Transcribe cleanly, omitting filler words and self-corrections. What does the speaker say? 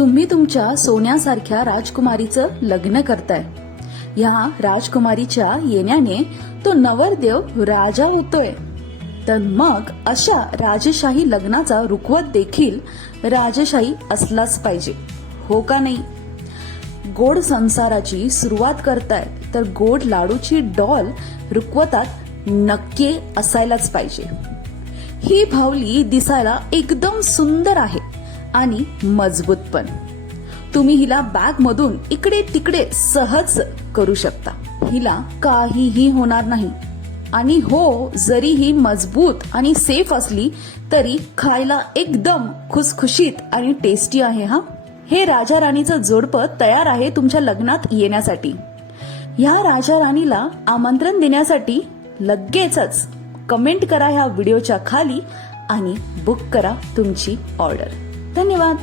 तुम्ही तुमच्या सोन्यासारख्या राजकुमारीचं लग्न करताय. या राजकुमारीच्या येण्याने तो नवरदेव राजा होतोय. तर मग अशा राजशाही लग्नाचा रुखवत देखील राजशाही असलाच पाहिजे, हो का नाही? गोड संसाराची सुरुवात करताय तर गोड लाडूची डॉल रुखवतात नक्की असायलाच पाहिजे. ही भावली दिसायला एकदम सुंदर आहे आणि मजबूत पण. तुम्ही हिला बॅग मधून इकडे तिकडे सहज करू शकता. हिला काहीही होणार नाही. आणि हो, जरी ही मजबूत आणि सेफ असली तरी खायला एकदम खुसखुशीत आणि टेस्टी आहे. हे राजा राणीचं जोडपं तयार आहे तुमच्या लग्नात येण्यासाठी. या राजा राणीला आमंत्रण देण्यासाठी लगेचच कमेंट करा ह्या व्हिडिओच्या खाली आणि बुक करा तुमची ऑर्डर. धन्यवाद.